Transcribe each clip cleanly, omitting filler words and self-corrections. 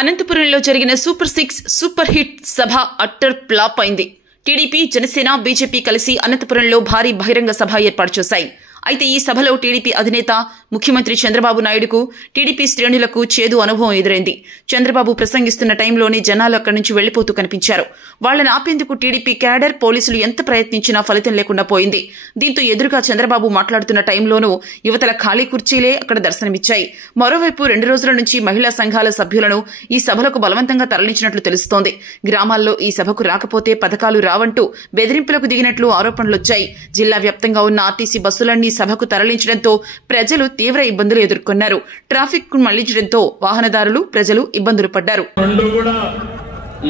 అనంతపురంలో జరిగిన super 6 super hit సభ utter flop అయింది. టీడీపీ, జనసేన, బీజేపీ కలిసి అనంతపురంలో భారీ బహిరంగ సభ ఏర్పాటు చేశాయి. అయితే ఈ సభలో టీడీపీ అధినేత ముఖ్యమంత్రి చంద్రబాబు నాయుడుకు టీడీపీ శ్రేణులకు చేదు అనుభవం ఎదురైంది. చంద్రబాబు ప్రసంగిస్తున్న టైంలోనే జనాలు అక్కడి నుంచి వెళ్లిపోతూ కనిపించారు. వాళ్లను ఆపేందుకు టీడీపీ క్యాడర్, పోలీసులు ఎంత ప్రయత్నించినా ఫలితం లేకుండా పోయింది. దీంతో ఎదురుగా చంద్రబాబు మాట్లాడుతున్న టైంలోనూ యువతల ఖాళీ కుర్చీలే అక్కడ దర్శనమిచ్చాయి. మరోవైపు 2 రోజుల నుంచి మహిళా సంఘాల సభ్యులను ఈ సభలకు బలవంతంగా తరలించినట్లు తెలుస్తోంది. గ్రామాల్లో ఈ సభకు రాకపోతే పథకాలు రావంటూ బెదిరింపులకు దిగినట్లు ఆరోపణలొచ్చాయి. జిల్లా వ్యాప్తంగా ఉన్న ఆర్టీసీ బస్సులన్నీ సభకు తరలించడంతో ప్రజలు తీవ్ర ఇబ్బందులు ఎదుర్కొన్నారు. ట్రాఫిక్ కు మళ్లించడంతో వాహనదారులు, ప్రజలు ఇబ్బందులు పడ్డారు.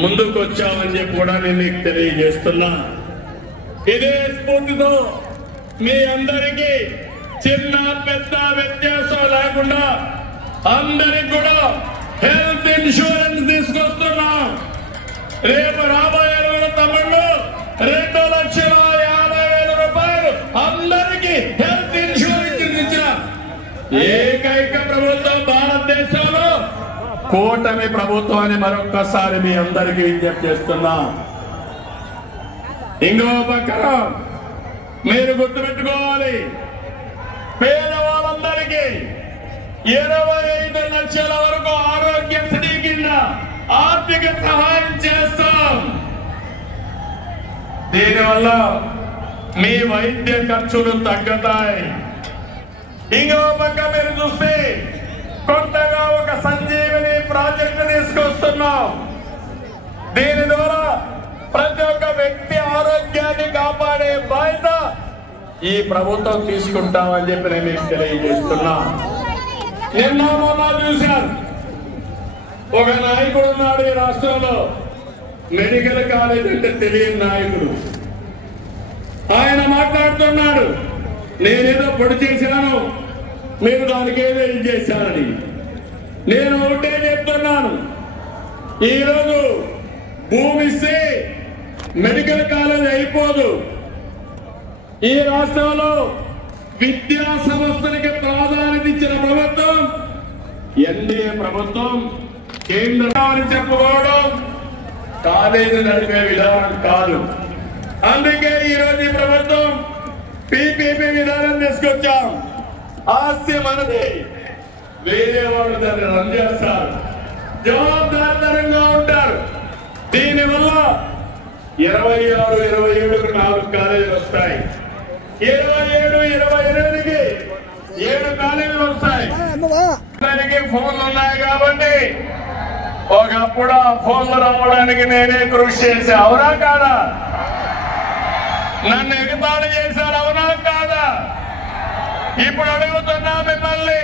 ముందుకొచ్చామని చెప్పి కూడా నేను మీకు తెలియజేస్తున్నా. ఇదే స్ఫూర్తితో మీ అందరికీ చిన్న పెద్ద వ్యత్యాసం లేకుండా అందరికి కూడా హెల్త్ ఇన్సూరెన్స్ తీసుకొస్తున్నాం. రేపు రాబోయే రోజుల తమిళలో 2,50,000 రూపాయలు అందరికీ హెల్త్ ఇన్సూరెన్స్ ఇచ్చిన ఏకైక ప్రభుత్వం భారతదేశంలో కూటమి ప్రభుత్వాన్ని మరొక్కసారి మీ అందరికీ విజ్ఞప్తి చేస్తున్నా. ఇంకో పక్కన మీరు గుర్తుపెట్టుకోవాలి, పేదవాళ్ళందరికీ 25 లక్షల వరకు ఆరోగ్యశ్రీ కింద ఆర్థిక సహాయం చేస్తాం. దీనివల్ల మీ వైద్య ఖర్చులు తగ్గుతాయి. ఇంకో పక్క మీరు చూస్తే కొత్తగా ఒక సంజీవిని ప్రాజెక్టు తీసుకొస్తున్నాం. దీని ద్వారా ప్రతి ఒక్క వ్యక్తి ఆరోగ్యాన్ని కాపాడే బాధ్యత ఈ ప్రభుత్వం తీసుకుంటామని చెప్పి నేను మీకు తెలియజేస్తున్నా. నిన్న మొన్న చూశారు, ఒక నాయకుడు ఉన్నాడు ఈ రాష్ట్రంలో, మెడికల్ కాలేజ్ అంటే తెలియని నాయకుడు. ఆయన మాట్లాడుతున్నాడు, నేనేదో పొడి చేశాను, మీరు దానికి ఏదో ఇది చేశారని. నేను ఒకటే చెప్తున్నాను, ఈరోజు భూమి ఇస్తే మెడికల్ కాలేజ్ అయిపోదు. ఈ రాష్ట్రంలో విద్యా సంస్థలకి ప్రాధాన్యత ఇచ్చిన ప్రభుత్వం ఎన్డీఏ ప్రభుత్వం. కేంద్రాన్ని చెప్పుకోవడం కాలేజీ నడిపే విధానం కాదు. అందుకే ఈరోజు ఈ ప్రభుత్వం పీపీపీ విధానం తీసుకొచ్చాం. ఆస్తి మనది, వేరే వాళ్ళు దాన్ని రన్ చేస్తారు, జవాబుదారీతనంగా ఉంటారు. దీనివల్ల 26, 27కు 4 కాలేజీలు వస్తాయి, 27, 28కి 7 కాలేజీలు వస్తాయి. దానికి ఫోన్లు ఉన్నాయి కాబట్టి ఒకప్పుడు ఆ ఫోన్లు రావడానికి నేనే కృషి చేశా, అవునా కాదా? నన్ను ఎగతాళి చేశారు, అవునా కాదా? ఇప్పుడు అడుగుతున్నా మిమ్మల్ని,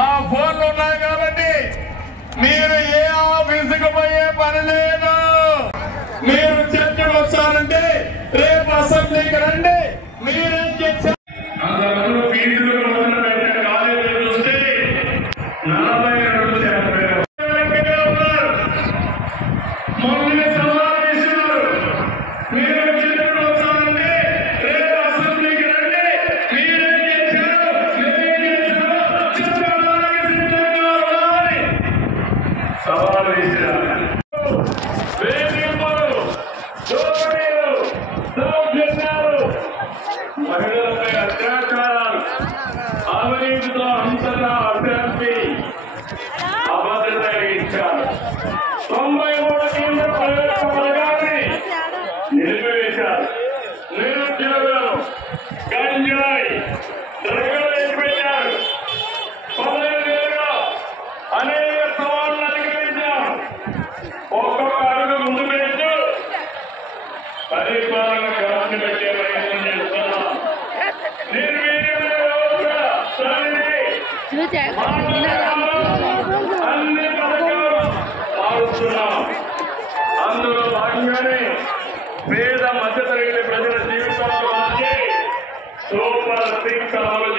ఆ ఫోన్లు ఉన్నాయి కాబట్టి మీరు ఏ ఆఫీసుకు పోయే పని లేదు. మీరు చర్చకు వస్తారంటే రేపు అసెంబ్లీకి రండి. మీరేం చేశారు? అంతవరకు ఫీజులు కాలేజీలు చూస్తే 42 మొన్న సవాల్ చేసినారు. మీరు చర్చకు వస్తారంటే రేపు అసెంబ్లీకి రండి. మీరేం చేశారు? మీరేం చేశారు? చెప్పడానికి సిద్ధంగా ఉండాలి. సవాల్ చేసినారు. మహిళలపై అత్యాచారాలు, అవినీతితో అంతటా అశాంతి, అభద్రత ఇచ్చారు. 93 కేంద్ర పర్యాటక పథకాన్ని నిలిపివేశారు. నిరుద్యోగులు, గంజాయి, డ్రగ్గులు ఎత్తిపెట్టారు. 15 ఏళ్ళుగా అనేక సవాళ్లు అధిగమించాం. ఒక్కొక్క అడుగు ముందు పెడుతూ పరిపాలన క్రమాన్ని పెట్టే ప్రయత్నం చేస్తున్నాం. అన్ని పథకాలు మారుస్తున్నాం. అందులో భాగంగానే పేద మధ్యతరగతి ప్రజల జీవితంలో సూపర్ 6 అమలు